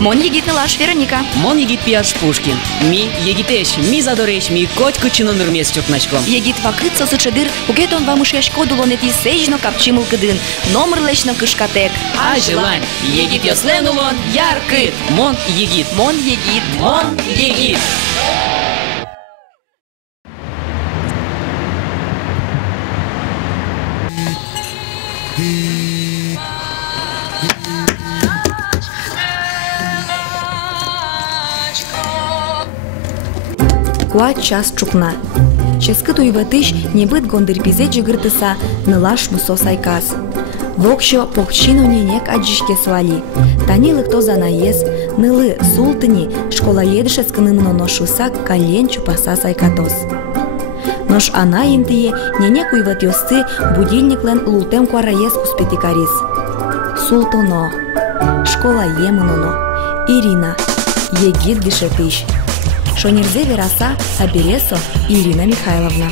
Мон егит Нылаш Вероника. Мон егит Пияш Пушкин. Ми егитеш, ми задореш, ми котку чинонырмес чукначком. Егит вакыт сосычыдыр, угетон вамышеш кодулонети сежно капчимыл кыдын, номер лечно кышкатек. А желань, егит йослен улон, яркыт. Мон егит. Мон егит. Мон егит. Куа час чукна. Ческы туйватыш небыт гондырпизе жыгыртыса Нылаш мусо сайкас. Вокшо покчину ненек аджишке свали. Танилык то занаез, нылы султыни школа едыше скынымно ношуса кален чупаса сайкатос. Нош ана интые ненек уйват йосты будильниклен лултем куараез успетикарис. Султоно. Школа емыноно. Ирина. Егит дышетыш. Шонерзе вераса Абересо Ирина Михайловна.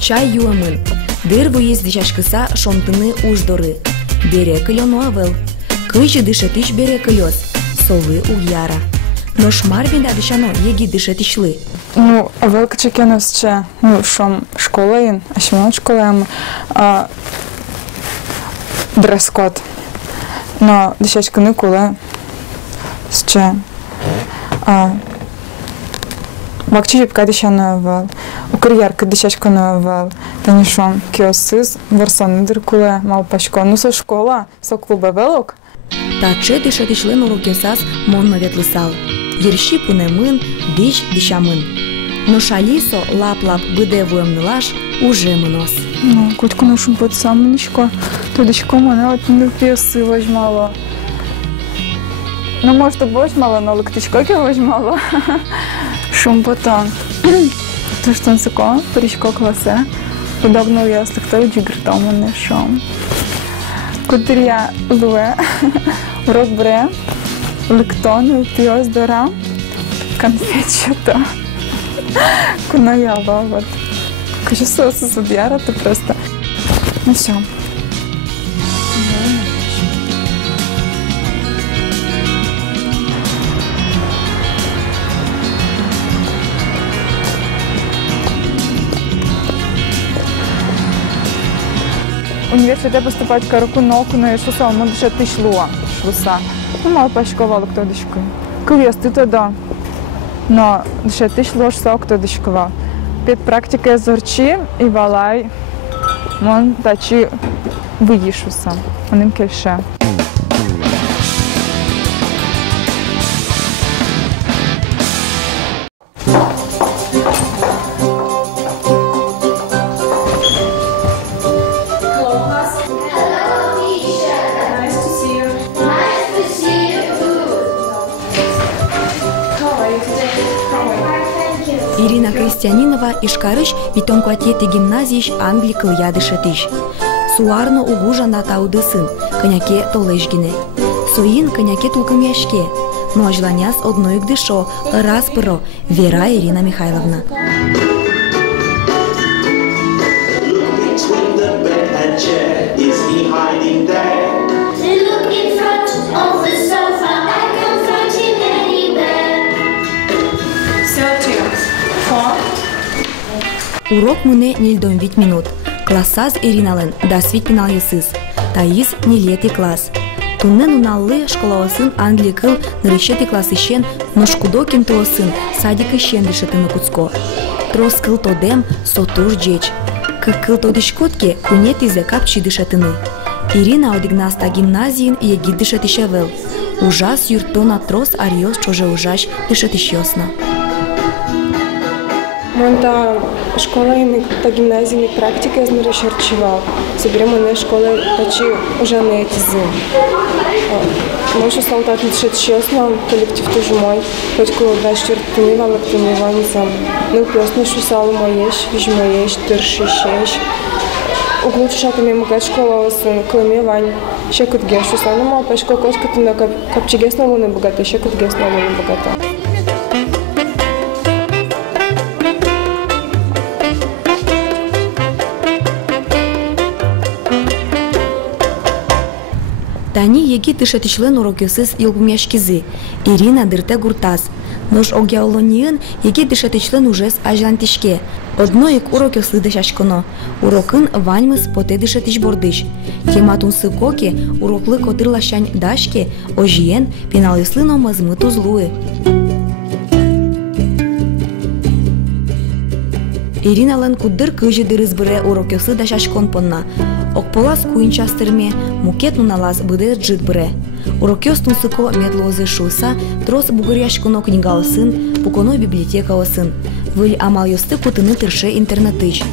Чай юамын. Дыр выезд дышашкыса шонтыны уждоры. Бере кылёну авел. Кыжы дышетыш бере кылёс. Совы уяра. Нош марвин адышано еги дышетышлы. Ну, авел качекенос че, ну, шом школа ин, а шмон школа ем, дрес-код. Но дышечкыны куле с че. Вакчижип кадышано авел. Укрьярка дышечкыны авел. Танишом киосыз, варсоныдыр куле, малпашко. Ну, со школа, со клуба велок. Таче дышетышлын урокесас монно ветлысал. Ерши пунемын, дыш дышамын. Но шалисо лап-лап быдевуем Нылаш уже мынос. Ну, котку нашим под самничко, то дышко мене от нерпеси возьмала. Ну, может, возьмала, но лактичко ки возьмала. Шум потом. То, что он сыко, паричко классе. Подобно я слыхтаю джигртом мене шум. Кудря луе, урок бре, лектон, пиос дора, конфетчето. Куна ява, вот. Кажу, соусы судьяра, то просто. Ну все. Университет поступать караку ноку, но что сам мы дышать шло, шлуса. Ну мало пашковало кто дышку. Квесты тогда. Но дышать шло, что кто дышковал. Пет практика зорчи и валай. Мон тачи выишуса. Он им кельше. Ирина Крестьянинова ишкарыш витонкуатети гимназииш Англии кылья дышетыш. Суарно угужа натауды сын, коняке толешгине. Соин коняке тулкамяшке. Но ажланяс одной гдышо, раз пыро, Вера Ирина Михайловна. Урок муне нильдон 5 минут. Классаз Иринален дасвит пинал ясыз. Таиз нилети класс. Туннен уналлы школаосын Англия кыл нырещети класс ищен, но шкудокин тоосын садик ищен дышетыны куцко. Трос кыл тодем сотур джеч. Кыл тодышкотке кунет изе капчи дышетыны. Ирина одигнаста гимназиин егид дышетишевел. Ужас юртона трос ариос чоже ужаш дышетишьосна. Монта школа и та гимназия и практика я знаю решерчивал. Соберем на школе тачи уже на эти зы. Може солдат лишит честно, коллектив тоже мой. Хоть кого 24 тунива, лактунива не сам. Ну просто шусал моешь, виж моешь, тыршишешь. углучшатами мукат школа сын клыми вань шекут гешу санума пешко кошка тына капчигесно луны богата шекут гесно луны богата. Тани еги тышатичлен урокёсыз илгумяшкизи. Ирина дырте гуртаз. Нож огяолониын еги тышатичлен ужес ажантишке. Одноик урокёсы дышашконо. Урокын ваньмыз поте дышатиш бордыш. Тематун сыкоке уроклы котырлашань дашке ожиен пеналыслыно мызмы тузлуы. Ириналын куддыр кыжы дырызбыре урокёсы дашашкон понна. Окполас куинчастырме мукет нуналас быде джит быре. Урокёстун сыко медлозы шуса трос бугыряшкуно книгалысын, пуконо библиотекалысын. Выль амал ёсты кутыны тырше интернетыч.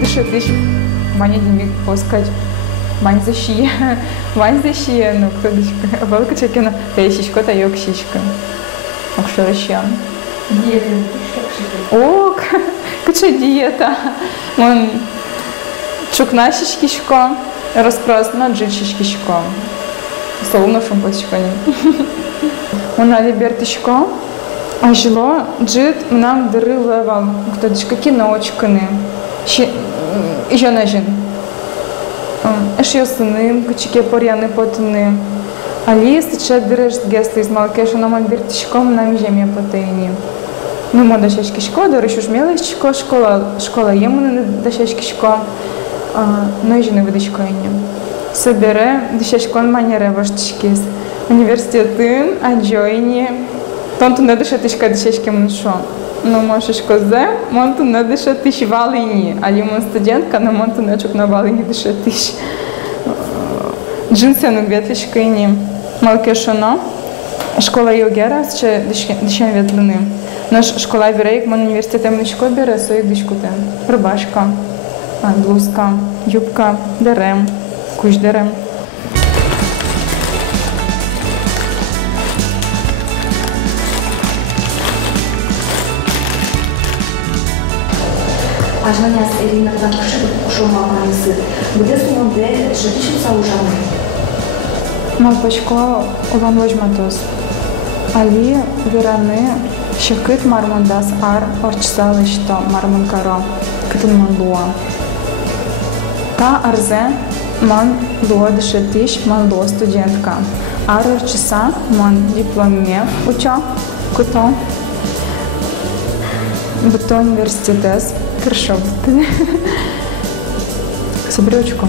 Дышатыш, Ваня Демик поскать, Вань защия, ну кто дышка, балка чекина, тещичка, та йокщичка, окшорощан. Ок, куча диета, он чукнашечкичко, раскрасна джичечкичко, солоно шумпочкани. Он алибертичко, а жило джит нам дыры левал, кто дышка киночканы. Жена жен. Ешьосыным, кучике поряны потыны. Али стыча дырыш геслы из малкеша на мальбертичком на мижеме потайни. Ну, мо дощечкичко, дорыш уж мелочко, школа емуны дощечкичко, но и жены выдачкойни. Собере дощечкон манере ваштичкис. Университетын, аджойни. Тонту не дощетичка дощечки муншо. Ну, можеш козе, монту не дишатиш валині, а йому студентка на монту нечок на валині дишатиш. Джинсяну ветличкині, малкешоно, школа йогера, ще дишен ветлини. Наш школа вірейк, мон університетем ничко бере, соїк дишкутен. Рубашка, блузка, юбка, дерем, куш дерем. Ажнаняс Ирина Данкушева кушомаланысы. Где сумонде житичуса ужаны? Малпачко улан вожматос. Али вераны шекыт мармандас ар орчсалышто марманкаро. Кытын ман луа. Та арзе ман луа дышетиш ман луа студентка. Ар орчса ман дипломе уча куто. Быто университетес. Хорошо. Собрёчком.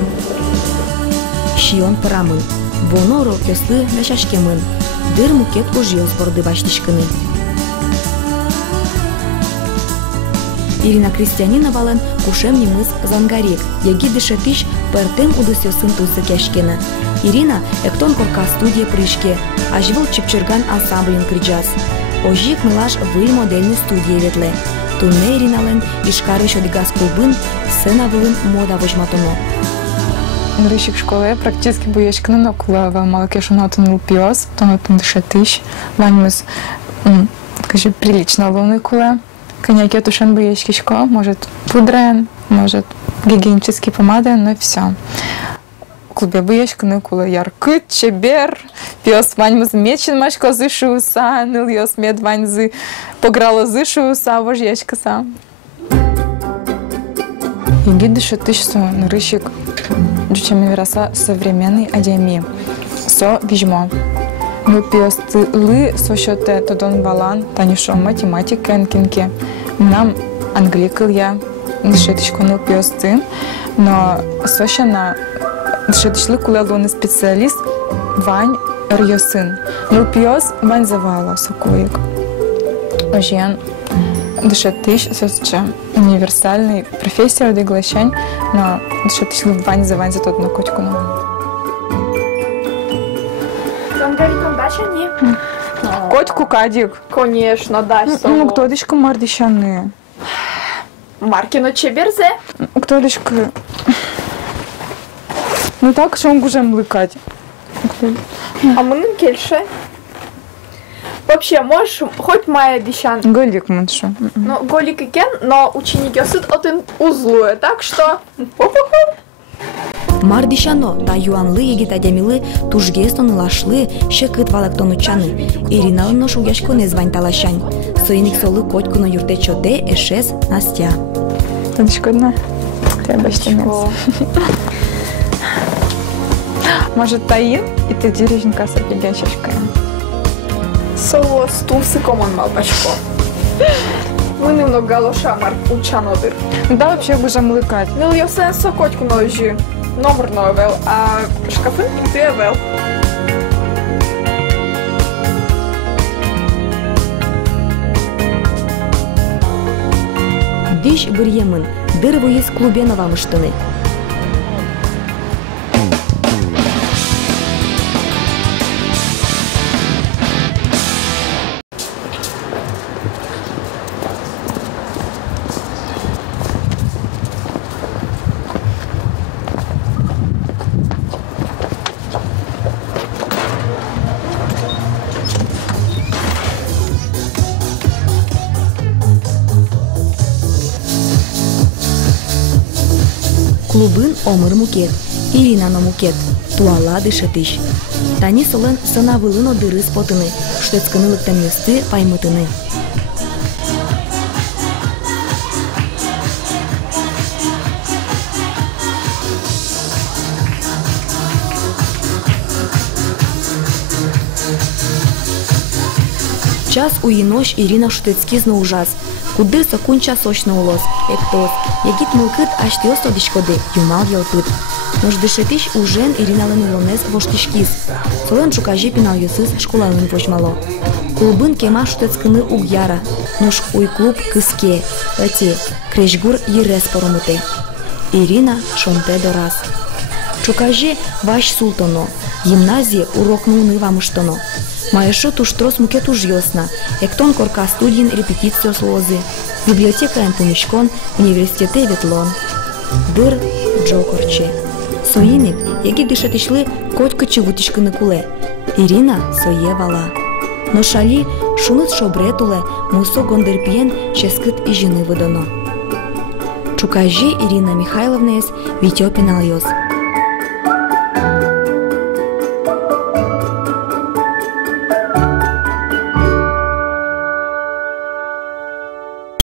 Шион парамын. Воно урокёслы дашашкемын. Дыр мукет ужиос борды баштишкыны. Ирина Крестьяниновалан кушем немыс зангарек. Яги дышатиш пертем удысёсын тусы кешкені. Ирина эктон корка студия прышке. Ажвыл чипчырган ансамблин крыджас. Ожик мылаш выль модельный студия ветле. Тунне Иринален ишкары шодигас клубын сцена вылын мода вожматоно. Нрышик школы практически буешкны нокула в малакешу нотун пиос, тонотун дышатыш. Ваньмыз, кажи, прилично луны кула. Коньяки тушен буешкичко, может пудрен, может гигиенический помада, но и все. Клубе буешкны кула яркыт, чебер, пиос ваньмыз мечин машко зышуса, ныл йос мед ваньзы пограло зышуса, вожешкаса. Еги дышатыш со нрышик джучами вераса современный адями. Со вижмо. Ну пиос лы со счете тодон балан, танишо математик кенкинки. Нам англикал я, дышатышко ну пиос ты, но сощана дышатышлы кулелоны специалист Вань Рьосын. Ну пиос Вань завала сокоик. Ожен дышатыш сосча универсальный профессия одеглощень, но дышатышлы Вань за тот на котику. Котику кадик. Конечно, дай. Ну, кто дышка мардышаны. Маркино чеберзе. Толечка, ну так, що уже мликать. А мынын кельше. Вообще, можешь хоть моя дещан. Голик менше. Ну, голик и кен, но ученик сыт отын узлуе, так что... Мардишано та юанлы егит адямилы тужгестон лашлы шекыт валактон учаны. Ириналыно шугяшко незвань талашань. Соиник солы котькуно юрте чоте эшес Настя. Толечка, одна. Треба ще м'ясо. Може, таїн і тоді ріженька сапігя чашкаємо. Соло стусы комон малпачко. Мы немного галоша марк учанодыр. Да, вообще уже мликать. Мил я все сокотку ножи. Номер новел, а шкафын ты вел. Диш бирьемын, дыр выез клубенова мыштыны. Клубын омыр мукет, Иринано мукет, туала дышетыш. Тани солен сынавылын одыры спотыны, штецкынылыктан юсты паймытыны. Час уйнош Ирина штецкизно ужас. Куды сакунча сочно улос, эктос, ягит мылкыт аштиос одишкоды, юмал елпыт. Нож дышетиш ужен Ириналын улонез воштишкиз. Солен чукажи пинал юсыз школалын вожмало. Клубын кема штецкыны угяра, нож уй клуб кыске, эти, крешгур ерес поромыте. Ирина шонте дораз. Чукажи ваш султоно, гимназия урокну нывамыштоно. Маешо туштрос мукет уж ясно. Эктон корка студин репетицио слозы. Библиотека Антонишкон, университете ветлон. Дыр джокорче. Соиник, яги дышатишлы котка чевутишкыны куле. Ирина сое вала. Но шали шуныз шобретуле мусо гондерпиен ческыт и жены выдано. Чукажи Ирина Михайловна Витё пиналйоз.